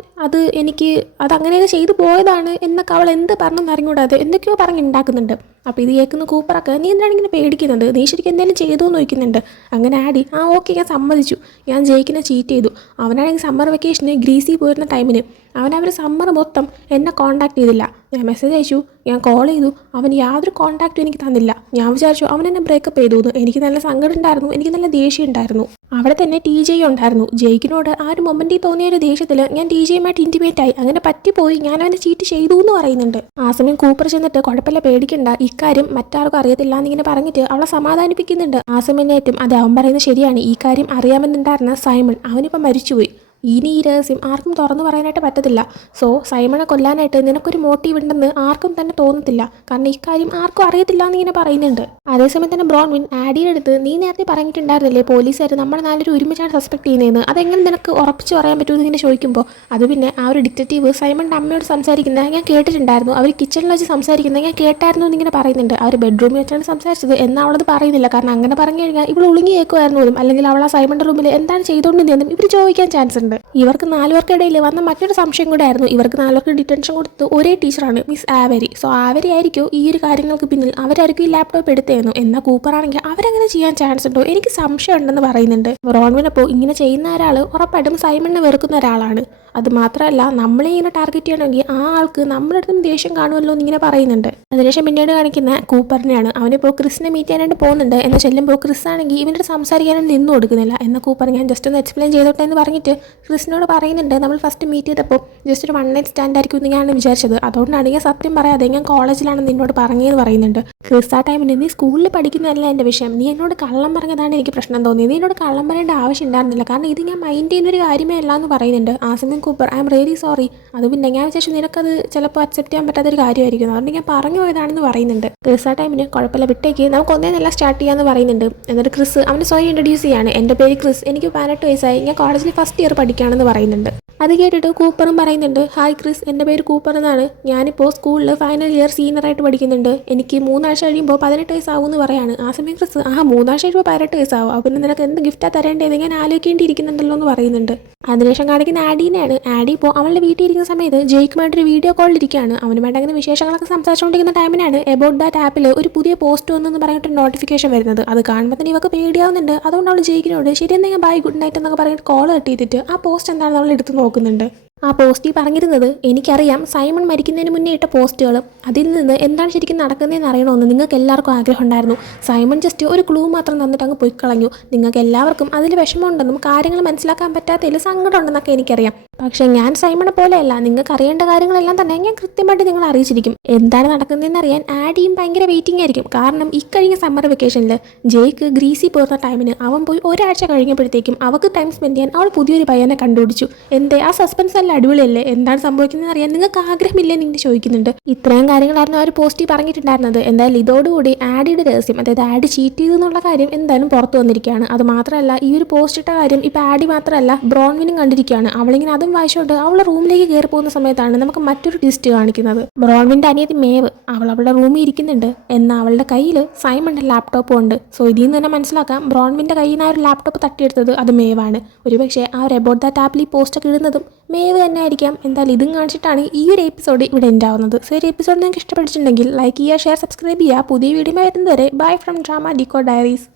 എനിക്ക് അങ്ങനെയൊക്കെ ചെയ്തു പോയതാണ് എന്നൊക്കെ അവൾ എന്ത് പറഞ്ഞെന്ന് അറിഞ്ഞുകൂടാതെ എന്തൊക്കെയോ പറഞ്ഞുണ്ടാക്കുന്നുണ്ട്. അപ്പോൾ ഇത് കേൾക്കുന്ന കൂപ്പറൊക്കെ നീ എന്താണ് ഇങ്ങനെ പേടിക്കുന്നത്, നീ ശരിക്കും എന്തെങ്കിലും ചെയ്തു എന്ന് ചോദിക്കുന്നുണ്ട്. അങ്ങനെ ആടി ഓക്കെ ഞാൻ സമ്മതിച്ചു, ഞാൻ ജയിക്കിനെ ചീറ്റ് ചെയ്തു. അവനാണെങ്കിൽ സമ്മർ വെക്കേഷന് ഗ്രീസിൽ പോയിരുന്ന ടൈമിന് അവനവർ സമ്മർ മൊത്തം എന്നെ കോൺടാക്ട് ചെയ്തില്ല. ഞാൻ മെസ്സേജ് അയച്ചു, ഞാൻ കോൾ ചെയ്തു, അവൻ യാതൊരു കോൺടാക്റ്റും എനിക്ക് തന്നില്ല. ഞാൻ വിചാരിച്ചു അവൻ എന്നെ ബ്രേക്കപ്പ് ചെയ്തു എന്ന്. എനിക്ക് നല്ല സങ്കടം ഉണ്ടായിരുന്നു, എനിക്ക് നല്ല ദേഷ്യം ഉണ്ടായിരുന്നു. അവിടെ തന്നെ TJ ഉണ്ടായിരുന്നു. ജയിക്കിനോട് ആ ഒരു മൊമെൻറ്റിൽ തോന്നിയ ഒരു ദേഷ്യത്തിൽ ഞാൻ TJയുമായിട്ട് ഇൻറ്റിമേറ്റ് ആയി, അങ്ങനെ പറ്റിപ്പോയി, ഞാൻ അവനെ ചീറ്റ് ചെയ്തു എന്ന് പറയുന്നുണ്ട്. ആ സമയം കൂപ്പർ ചെന്നിട്ട് കുഴപ്പമില്ല പേടിക്കണ്ട, ഇക്കാര്യം മറ്റാർക്കും അറിയത്തില്ല എന്നിങ്ങനെ പറഞ്ഞിട്ട് അവളെ സമാധാനിപ്പിക്കുന്നുണ്ട്. ആ സമയത്തും അതെ അവൻ പറയുന്നത് ശരിയാണ്, ഈ കാര്യം അറിയാമെന്നുണ്ടായിരുന്ന സൈമൺ അവനിപ്പോൾ മരിച്ചുപോയി, ഇനി ഈ രഹസ്യം ആർക്കും തുറന്നു പറയാനായിട്ട് പറ്റത്തില്ല. സോ സൈമണെ കൊല്ലാനായിട്ട് നിനക്കൊരു മോട്ടീവ് ഉണ്ടെന്ന് ആർക്കും തന്നെ തോന്നത്തില്ല, കാരണം ഇക്കാര്യം ആർക്കും അറിയത്തില്ല എന്നിങ്ങനെ പറയുന്നുണ്ട്. അതേസമയം തന്നെ ബ്രോൺവിൻ ആഡിയുടെ അടുത്ത് നീ നേരത്തെ പറഞ്ഞിട്ടുണ്ടായിരുന്നില്ലേ പോലീസുകാർ നമ്മൾ നാലൊരു ഒരുമിച്ചാണ് സസ്പെക്ട് ചെയ്യുന്നതെന്ന്, അതെങ്ങനെ നിനക്ക് ഉറപ്പിച്ച് പറയാൻ പറ്റുമെന്ന് ഇങ്ങനെ ചോദിക്കുമ്പോൾ അത് പിന്നെ ആ ഒരു ഡിറ്റക്റ്റീവ് സൈമണിൻ്റെ അമ്മയോട് സംസാരിക്കുന്നത് ഞാൻ കേട്ടിട്ടുണ്ടായിരുന്നു, അവർ കിച്ചണിൽ വെച്ച് സംസാരിക്കുന്നത് ഞാൻ കേട്ടായിരുന്നു എന്നിങ്ങനെ പറയുന്നുണ്ട്. അവർ ബെഡ്റൂമിൽ വെച്ചാണ് സംസാരിച്ചത് എന്നാൽ അവളത് പറയുന്നില്ല, കാരണം അങ്ങനെ പറഞ്ഞു കഴിഞ്ഞാൽ ഇവൾ ഒളുങ്ങി കേൾക്കുമായിരുന്നു പോലും, അല്ലെങ്കിൽ അവൾ ആ സൈമണിൻ്റെ റൂമിൽ എന്താണ് ചെയ്തുകൊണ്ടിരുന്നതെന്നും ഇവർ ചോദിക്കാൻ ചാൻസ് ഉണ്ട്. ഇവർക്ക് 4 പേർക്കിടയിൽ വന്ന മറ്റൊരു സംശയം കൂടെ ആയിരുന്നു, ഇവർക്ക് 4 പേർക്ക് ഡിറ്റൻഷൻ കൊടുത്ത് ഒരേ ടീച്ചറാണ് മിസ് ആവരി. സോ ആവരി ആയിരിക്കും ഈ ഒരു കാര്യങ്ങൾക്ക് പിന്നിൽ, അവരായിരിക്കും ഈ ലാപ്ടോപ്പ് എടുത്തേന്നു. എന്നാൽ കൂപ്പർ ആണെങ്കിൽ അവരങ്ങനെ ചെയ്യാൻ ചാൻസ് ഉണ്ടോ, എനിക്ക് സംശയം ഉണ്ടെന്ന് പറയുന്നുണ്ട്. റോൺവിനപ്പോൾ ഇങ്ങനെ ചെയ്യുന്ന ഒരാൾ ഉറപ്പായിട്ടും സൈമണിനെ വെറുക്കുന്ന ഒരാളാണ്. അത് മാത്രമല്ല നമ്മളെ ഇങ്ങനെ ടാർഗറ്റ് ചെയ്യണമെങ്കിൽ ആ ആൾക്ക് നമ്മുടെ അടുത്തും ദേഷ്യം കാണുമല്ലോ എന്നിങ്ങനെ പറയുന്നുണ്ട്. അതിനുശേഷം പിന്നീട് കാണിക്കുന്ന കൂപ്പറിനെയാണ്. അവനിപ്പോൾ ക്രിസിനെ മീറ്റ് ചെയ്യാനായിട്ട് പോകുന്നുണ്ട്. എന്ന് ചെല്ലുമ്പോൾ ക്രിസ് ആണെങ്കിൽ ഇവൻ്റെ സംസാരിക്കാനൊന്നും നിന്നും കൊടുക്കുന്നില്ല. എന്നാൽ കൂപ്പർ ഞാൻ ജസ്റ്റ് ഒന്ന് എക്സ്പ്ലെയിൻ ചെയ്തോട്ടെ എന്ന് പറഞ്ഞിട്ട് ക്രിസിനോട് പറയുന്നുണ്ട്, നമ്മൾ ഫസ്റ്റ് മീറ്റ് ചെയ്തപ്പോൾ ജസ്റ്റ് ഒരു 1 നൈറ്റ് സ്റ്റാൻഡ് ആയിരിക്കും എന്ന് ഞാൻ വിചാരിച്ചത്, അതുകൊണ്ടാണ് ഞാൻ സത്യം പറയാതെ ഞാൻ കോളേജിലാണ് നിന്നോട് പറഞ്ഞതെന്ന് പറയുന്നുണ്ട്. ക്രിസ് ആ ടൈമിന് നീ സ്കൂളിൽ പഠിക്കുന്നതല്ല എൻ്റെ വിഷയം, നീ എന്നോട് കള്ളം പറഞ്ഞതാണ് എനിക്ക് പ്രശ്നം തോന്നിയത്, നീ എന്നോട് കള്ളം പറയേണ്ട ആവശ്യം ഉണ്ടായിരുന്നില്ല, കാരണം ഇത് ഞാൻ മൈൻഡ് ചെയ്യുന്നൊരു കാര്യമേ അല്ല എന്ന് പറയുന്നുണ്ട്. ആ സമയം Cooper I am really sorry, അത് പിന്നെ ഞാൻ വിചാരിച്ചു നിനക്കത് ചിലപ്പോൾ അക്സെപ്റ്റ് ചെയ്യാൻ പറ്റാത്തൊരു കാര്യമായിരിക്കും, അതുകൊണ്ട് ഞാൻ പറഞ്ഞു പോയതാണെന്ന് പറയുന്നുണ്ട്. ക്രിസ് ആ ടൈമിന് കുഴപ്പമില്ല വിട്ടേക്ക്, നമുക്ക് ഒന്നേ നല്ല സ്റ്റാർട്ട് ചെയ്യാമെന്ന് പറയുന്നുണ്ട്. എന്നിട്ട് ക്രിസ് അവന് സ്വയം ഇൻട്രൊഡ്യൂസ് ചെയ്യാണ്, എൻ്റെ പേര് ക്രിസ്, എനിക്ക് 18 വയസ്സായി, ഞാൻ കോളേജിൽ ഫസ്റ്റ് ഇയർ പഠിക്കുകയാണെന്ന് പറയുന്നുണ്ട്. അത് കേട്ടിട്ട് കൂപ്പറും പറയുന്നുണ്ട്, ഹായ് ക്രിസ്, എൻ്റെ പേര് കൂപ്പർ എന്നാണ്, ഞാനിപ്പോൾ സ്കൂളിൽ ഫൈനൽ ഇയർ സീനിയറായിട്ട് പഠിക്കുന്നുണ്ട്, എനിക്ക് 3 ആഴ്ച കഴിയുമ്പോൾ 18 വയസ്സാവും എന്ന് പറയാണ്. ആ സമയം ക്രിസ് 3 ആഴ്ച കഴിയുമ്പോൾ 18 വയസ്സാവും, അപ്പോൾ പിന്നെ നിനക്ക് എന്ത് ഗിഫ്റ്റാണ് തരേണ്ടത് ഞാൻ ആലോചിക്കേണ്ടിയിരിക്കുന്നുണ്ടല്ലോ എന്ന് പറയുന്നുണ്ട്. അതിനുശേഷം കാണിക്കുന്ന ആഡീനെയാണ്. ആഡി ഇപ്പോൾ അവളുടെ വീട്ടിൽ ഇരിക്കുന്ന സമയത്ത് ജയിക്കുമായിട്ടൊരു വീഡിയോ കോളിലിരിക്കുകയാണ്. അവനുമായിട്ട് അങ്ങനെ വിശേഷങ്ങളൊക്കെ സംസാരിച്ചുകൊണ്ടിരിക്കുന്ന ടൈമിനാണ് എബൌട്ട് ദാറ്റ് ആപ്പിൽ ഒരു പുതിയ പോസ്റ്റ് വന്നെന്ന് പറഞ്ഞിട്ട് നോട്ടിഫിക്കേഷൻ വരുന്നത്. അത് കാണുമ്പോൾ തന്നെ ഇവർക്ക് പേടിയാവുന്നുണ്ട്. അതുകൊണ്ട് അവൾ ജയിക്കിനോട് ശരി എന്തെങ്കിലും ബൈ ഗുഡ് നൈറ്റ് എന്നൊക്കെ പറഞ്ഞിട്ട് കോൾ കട്ട് ചെയ്തിട്ട് ആ പോസ്റ്റ് എന്താണെന്ന് അവൾ എടുത്ത് നോക്കുന്നുണ്ട്. ആ പോസ്റ്റിൽ പറഞ്ഞിരുന്നത്, എനിക്കറിയാം സൈമൺ മരിക്കുന്നതിന് മുന്നേ ഇട്ട പോസ്റ്റുകൾ, അതിൽ നിന്ന് എന്താണ് ശരിക്കും നടക്കുന്നതെന്ന് അറിയണമെന്ന് നിങ്ങൾക്ക് എല്ലാവർക്കും ആഗ്രഹം ഉണ്ടായിരുന്നു. സൈമൺ ജസ്റ്റ് ഒരു ക്ലൂ മാത്രം തന്നിട്ട് അങ്ങ് പോയി കളഞ്ഞു. നിങ്ങൾക്ക് എല്ലാവർക്കും അതിൽ വിഷമമുണ്ടെന്നും കാര്യങ്ങൾ മനസ്സിലാക്കാൻ പറ്റാത്തതിൽ സങ്കടം ഉണ്ടെന്നൊക്കെ എനിക്കറിയാം. പക്ഷേ ഞാൻ സൈമണെ പോലെയല്ല, നിങ്ങൾക്ക് അറിയേണ്ട കാര്യങ്ങളെല്ലാം തന്നെ ഞാൻ കൃത്യമായിട്ട് നിങ്ങളെ അറിയിച്ചിരിക്കും. എന്താണ് നടക്കുന്നതെന്ന് അറിയാൻ ആഡിയും ഭയങ്കര വെയിറ്റിംഗ് ആയിരിക്കും. കാരണം ഇക്കഴിഞ്ഞ സമ്മർ വെക്കേഷനിൽ ജയ്ക്ക് ഗ്രീസിൽ പോരുന്ന ടൈമിന് അവൻ പോയി ഒരാഴ്ച കഴിഞ്ഞപ്പോഴത്തേക്കും അവൾക്ക് ടൈം സ്പെൻഡ് ചെയ്യാൻ അവൾ പുതിയൊരു പയ്യനെ കണ്ടുപിടിച്ചു. എന്തേ ആ സസ്പെൻസ് അല്ല അടിപൊളിയല്ലേ, എന്താണ് സംഭവിക്കുന്നത് അറിയാൻ നിങ്ങൾക്ക് ആഗ്രഹമില്ലേ എന്നിങ്ങനെ ചോദിക്കുന്നുണ്ട്. ഇത്രയും കാര്യങ്ങളായിരുന്നു ആ ഒരു പോസ്റ്റിൽ പറഞ്ഞിട്ടുണ്ടായിരുന്നത്. എന്തായാലും ഇതോടുകൂടി ആഡിയുടെ രഹസ്യം, അതായത് ആഡി ചീറ്റ് ചെയ്തു എന്നുള്ള കാര്യം എന്തായാലും പുറത്തു വന്നിരിക്കുകയാണ്. അത് മാത്രമല്ല ഈ ഒരു പോസ്റ്റ് ഇട്ട കാര്യം ഇപ്പോൾ ആഡി മാത്രമല്ല ബ്രോൺവിനും കണ്ടിരിക്കുകയാണ്. അവളിങ്ങനെ അതും വായിച്ചുകൊണ്ട് അവളുടെ റൂമിലേക്ക് കയറി പോകുന്ന സമയത്താണ് നമുക്ക് മറ്റൊരു ട്വിസ്റ്റ് കാണിക്കുന്നത്. ബ്രോൺവിൻ്റെ അനിയത്തി മേവ് അവളുടെ റൂമിൽ ഇരിക്കുന്നുണ്ട്. എന്നാൽ അവളുടെ കയ്യിൽ സൈമണിൻ്റെ ലാപ്ടോപ്പും ഉണ്ട്. സോ ഇതിൽ നിന്ന് തന്നെ മനസ്സിലാക്കാം ബ്രോൺവിൻ്റെ കയ്യിൽ നിന്ന് ആ ഒരു ലാപ്ടോപ്പ് തട്ടിയെടുത്തത് അത് മേവാണ്. ഒരുപക്ഷെ ആ ഒരു എബൌട്ട് ദാറ്റ് ആപ്പിൽ ഈ പോസ്റ്റൊക്കെ ഇടുന്നതും മേവ് തന്നെ ആയിരിക്കാം. എന്തായാലും ഇതും കാണിച്ചിട്ടാണ് ഈ ഒരു എപ്പിസോഡ് ഇവിടെ എൻഡ് ആവുന്നത്. സോ ഒരു എപ്പിസോഡ് നിങ്ങൾക്ക് ഇഷ്ടപ്പെട്ടിട്ടുണ്ടെങ്കിൽ ലൈക്ക് ചെയ്യുക, ഷെയർ, സബ്സ്ക്രൈബ് ചെയ്യുക. പുതിയ വീഡിയോ വരുന്നതുവരെ ബൈ ഫ്രം ഡ്രാമ ഡിക്കോ ഡയറീസ്.